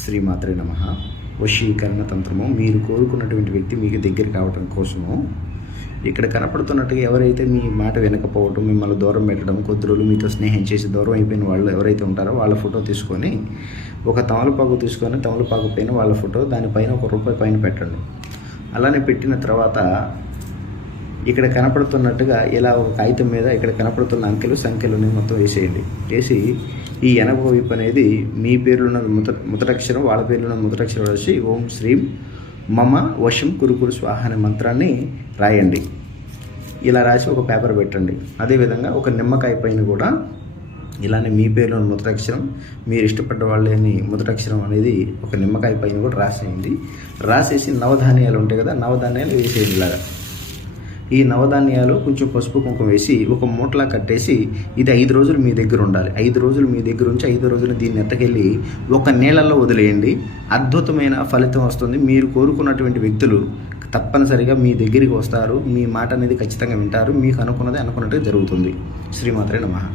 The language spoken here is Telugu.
శ్రీమాత్రే నమః. వశీకరణ తంత్రము. మీరు కోరుకున్నటువంటి వ్యక్తి మీకు దగ్గర కావటం కోసము ఇక్కడ కనపడుతున్నట్టుగా ఎవరైతే మీ మాట వినకపోవటం, మిమ్మల్ని దూరం పెట్టడం, కొద్ది రోజులు మీతో స్నేహం చేసి దూరం అయిపోయిన వాళ్ళు ఎవరైతే ఉంటారో వాళ్ళ ఫోటో తీసుకొని, ఒక తమలపాకు తీసుకొని తమలపాకు పైన వాళ్ళ ఫోటో, దానిపైన ₹1 పైన పెట్టండి. అలానే పెట్టిన తర్వాత ఇక్కడ కనపడుతున్నట్టుగా ఇలా ఒక కాగితం మీద ఇక్కడ కనపడుతున్న అంకెలు సంఖ్యలని మొత్తం వేసేయండి. వేసి ఈ ఎనభ వైపు అనేది మీ పేర్లో ఉన్న ముతటక్షరం, వాళ్ళ పేర్లో ఉన్న ముతటక్షరం వచ్చి ఓం శ్రీం మమ వశం కురుకురు స్వాహ అనే మంత్రాన్ని రాయండి. ఇలా రాసి ఒక పేపర్ పెట్టండి. అదేవిధంగా ఒక నిమ్మకాయ పైన కూడా ఇలానే మీ పేరులో ముతటక్షరం, మీరు ఇష్టపడ్డ వాళ్ళని ముతటక్షరం అనేది ఒక నిమ్మకాయ పైన కూడా రాసేయండి. రాసేసి నవధాన్యాలు ఉంటాయి కదా, నవధాన్యాలు వేసేయండి. ఇలాగా ఈ నవధాన్యాలు కొంచెం పసుపు కుంకుమ వేసి ఒక మూటలా కట్టేసి ఇది 5 రోజులు మీ దగ్గర ఉండాలి. 5 రోజులు మీ దగ్గర ఉంచి 5 రోజులు దీన్ని ఎత్తకెళ్ళి ఒక నీళ్ళల్లో వదిలేయండి. అద్భుతమైన ఫలితం వస్తుంది. మీరు కోరుకున్నటువంటి వ్యక్తులు తప్పనిసరిగా మీ దగ్గరికి వస్తారు. మీ మాట అనేది ఖచ్చితంగా వింటారు. మీకు అనుకున్నది అనుకున్నట్టుగా జరుగుతుంది. శ్రీమాత్రే నమః.